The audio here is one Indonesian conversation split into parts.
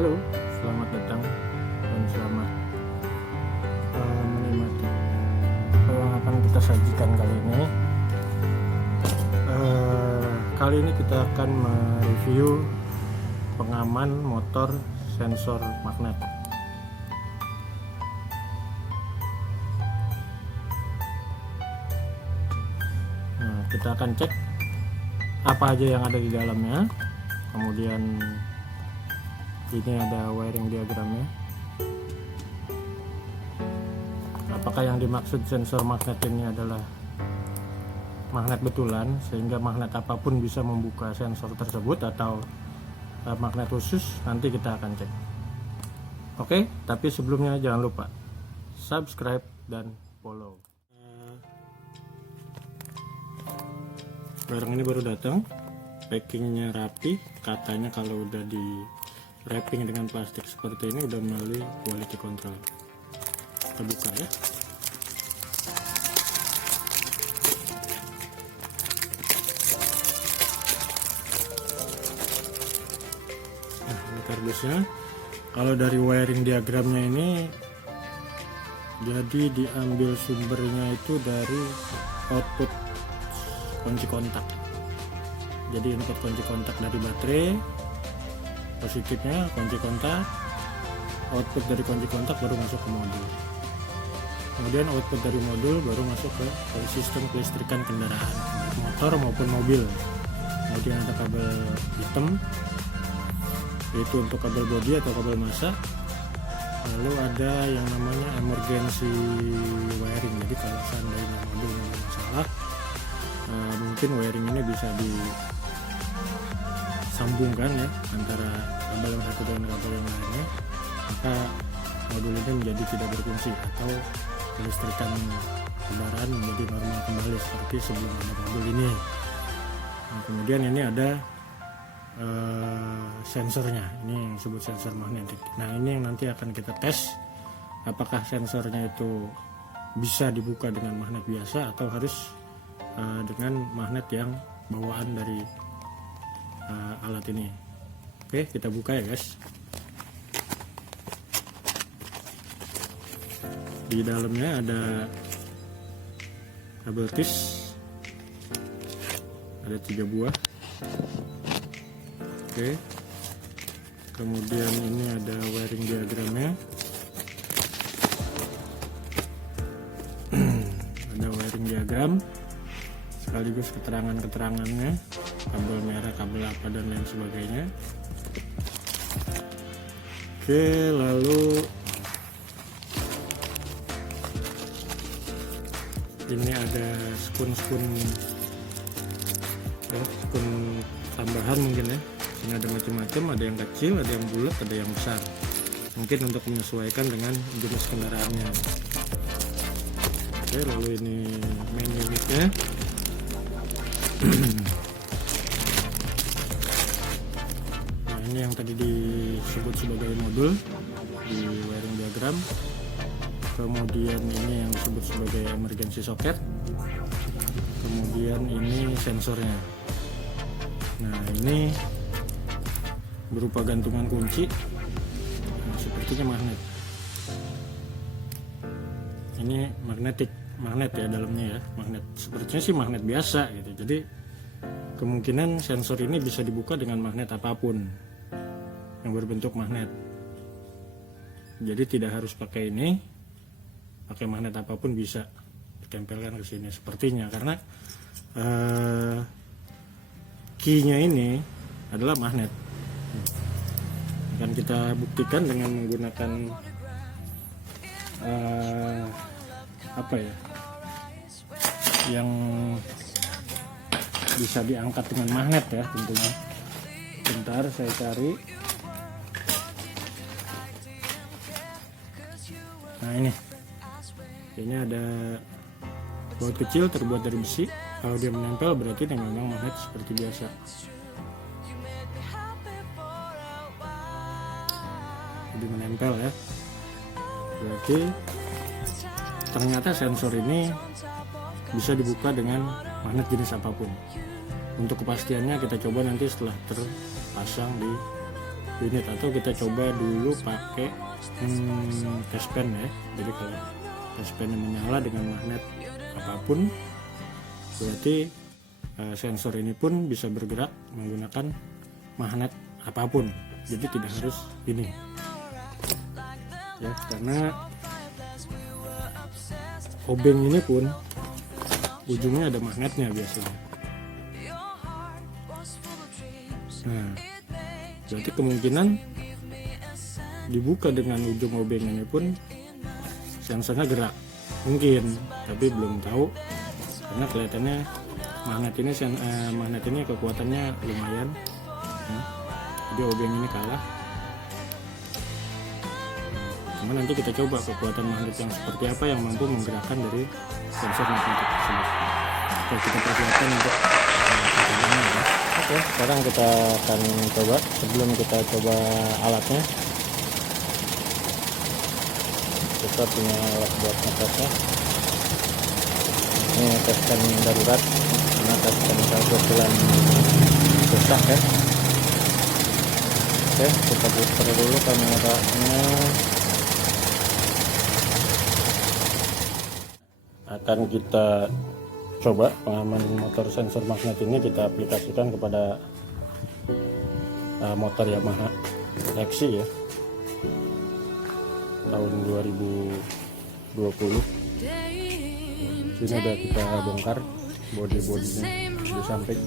Halo, selamat datang dan selamat menikmati apa yang akan kita sajikan kali ini. Kali ini kita akan mereview pengaman motor sensor magnet. Nah, kita akan cek apa aja yang ada di dalamnya. Kemudian ini ada wiring diagramnya. Apakah yang dimaksud sensor magnet ini adalah magnet betulan sehingga magnet apapun bisa membuka sensor tersebut, atau magnet khusus? Nanti kita akan cek. Oke, tapi sebelumnya jangan lupa subscribe dan follow. Barang ini baru datang, packingnya rapi. Katanya kalau udah di wrapping dengan plastik seperti ini udah melalui quality control. Kita buka ya. Nah, ini kardusnya. Kalau dari wiring diagramnya ini, jadi diambil sumbernya itu dari output kunci kontak. Jadi input kunci kontak dari baterai, positifnya kunci kontak, output dari kunci kontak baru masuk ke modul. Kemudian output dari modul baru masuk ke sistem kelistrikan kendaraan, baik motor maupun mobil. Kemudian ada kabel hitam, yaitu untuk kabel bodi atau kabel massa. Lalu ada yang namanya emergency wiring. Jadi kalau seandainya modulnya ada masalah, mungkin wiring ini bisa disambungkan ya antara kabel yang satu dengan kabel yang lainnya, maka modul ini menjadi tidak berfungsi atau kelistrikan kendaraan menjadi normal kembali seperti sebelum ada modul ini. Nah, kemudian ini ada sensornya, ini yang disebut sensor magnetik. Nah, ini yang nanti akan kita tes apakah sensornya itu bisa dibuka dengan magnet biasa atau harus dengan magnet yang bawaan dari alat ini. Oke, kita buka ya guys. Di dalamnya ada kabel tis, ada 3 buah. Oke, kemudian ini ada wiring diagramnya. Ada wiring diagram sekaligus keterangannya, kabel merah, kabel apa dan lain sebagainya. Oke, lalu ini ada skun tambahan mungkin ya. Ini ada macam-macam, ada yang kecil, ada yang bulat, ada yang besar. Mungkin untuk menyesuaikan dengan jenis kendaraannya. Oke, lalu ini main unitnya. Nah, ini yang tadi disebut sebagai modul di wiring diagram. Kemudian ini yang disebut sebagai emergency socket. Kemudian ini sensornya. Nah, ini berupa gantungan kunci. Nah, sepertinya magnet. Ini magnet ya dalamnya ya, magnet. Sepertinya sih magnet biasa gitu. Jadi kemungkinan sensor ini bisa dibuka dengan magnet apapun yang berbentuk magnet. Jadi tidak harus pakai ini, pakai magnet apapun bisa ditempelkan ke sini sepertinya, karena key-nya ini adalah magnet. Akan kita buktikan dengan menggunakan apa ya, yang bisa diangkat dengan magnet ya tentunya. Bentar saya cari. Nah, ini ada baut kecil terbuat dari besi. Kalau dia menempel berarti dia memang magnet seperti biasa. Jadi menempel ya, berarti ternyata sensor ini bisa dibuka dengan magnet jenis apapun. Untuk kepastiannya kita coba nanti setelah terpasang di unit, atau kita coba dulu pakai test pen ya. Jadi kalau test pen menyala dengan magnet apapun, berarti sensor ini pun bisa bergerak menggunakan magnet apapun. Jadi tidak harus ini ya, karena obeng ini pun ujungnya ada magnetnya biasanya. Nah, berarti kemungkinan dibuka dengan ujung obeng ini pun sensornya gerak, mungkin, tapi belum tahu karena kelihatannya magnet ini kekuatannya lumayan ya. Jadi obeng ini kalah. Cuma nanti kita coba kekuatan magnet yang seperti apa yang mampu menggerakkan dari sensor magnetik tersebut. Oke, kita persiapkan untuk percobaannya ya. Oke, sekarang kita akan coba. Sebelum kita coba alatnya, kita punya alat buat ngetesnya. Ini teskan darurat karena teskan kebetulan rusak ya. Oke, kita putar dulu kameranya. Akan kita coba pengaman motor sensor magnet ini kita aplikasikan kepada motor Yamaha Rexy ya, tahun 2020. Sini udah kita bongkar bodi-bodinya di samping.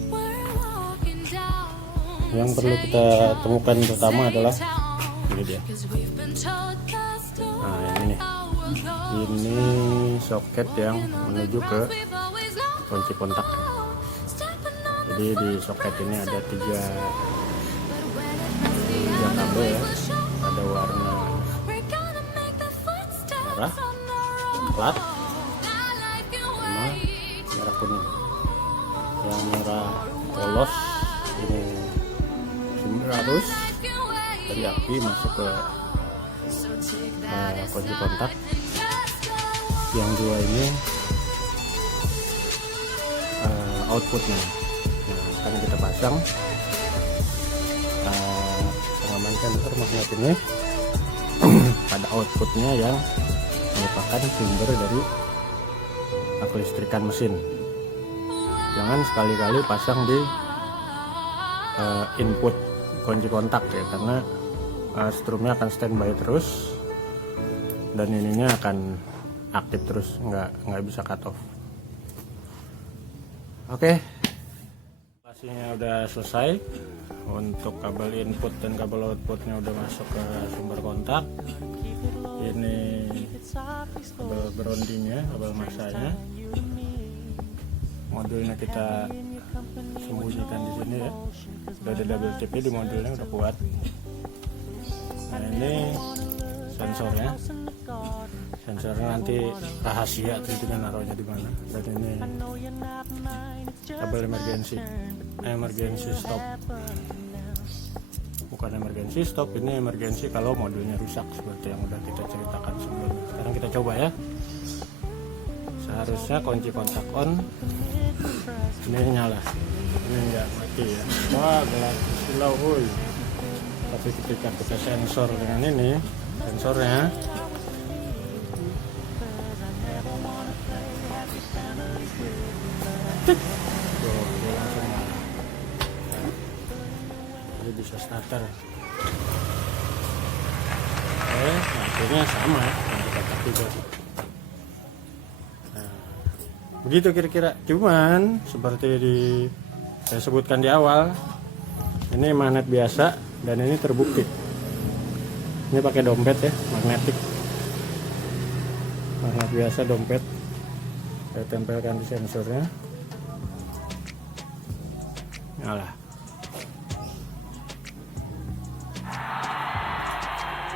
Yang perlu kita temukan pertama adalah ini dia. Nah, yang ini soket yang menuju ke kunci kontak. Jadi di soket ini ada tiga kabel ya, ada warna merah, plat, sama merah kuning. Yang merah polos ini sumber arus dari api masuk ke kunci kontak. Yang dua ini outputnya. Nah, akan kita pasang pengaman sensor magnet ini pada outputnya yang merupakan sumber dari kelistrikan mesin. Jangan sekali-kali pasang di input kunci kontak ya, karena strumnya akan standby terus dan ininya akan aktif terus, nggak bisa cut off. Oke, instalasinya udah selesai. Untuk kabel input dan kabel outputnya udah masuk ke sumber kontak. Ini kabel groundingnya, kabel masanya. Modulnya kita sembunyikan di sini ya. Udah ada double tip di modulnya, udah kuat. Nah, ini sensornya. Sensornya nanti rahasia itu naruhnya di mana. Dan ini kabel emergency stop. Bukan emergency stop, ini emergency kalau modulnya rusak seperti yang udah kita ceritakan sebelumnya. Sekarang kita coba ya. Seharusnya kunci kontak on. Ini nyala. Ini enggak mati ya. Wah, gelap silau woi. Tapi ketika kita sensor dengan ini, sensornya jadi bisa starter. Akhirnya sama ya, begitu kira-kira. Cuman seperti saya sebutkan di awal, ini magnet biasa dan ini terbukti. Ini pakai dompet ya, magnetik. Magnet biasa dompet. Saya tempelkan di sensornya. Nyala.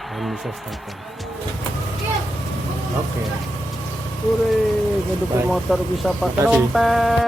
Dan bisa starter. Oke. Hore, kehidupan motor bisa pakai dompet.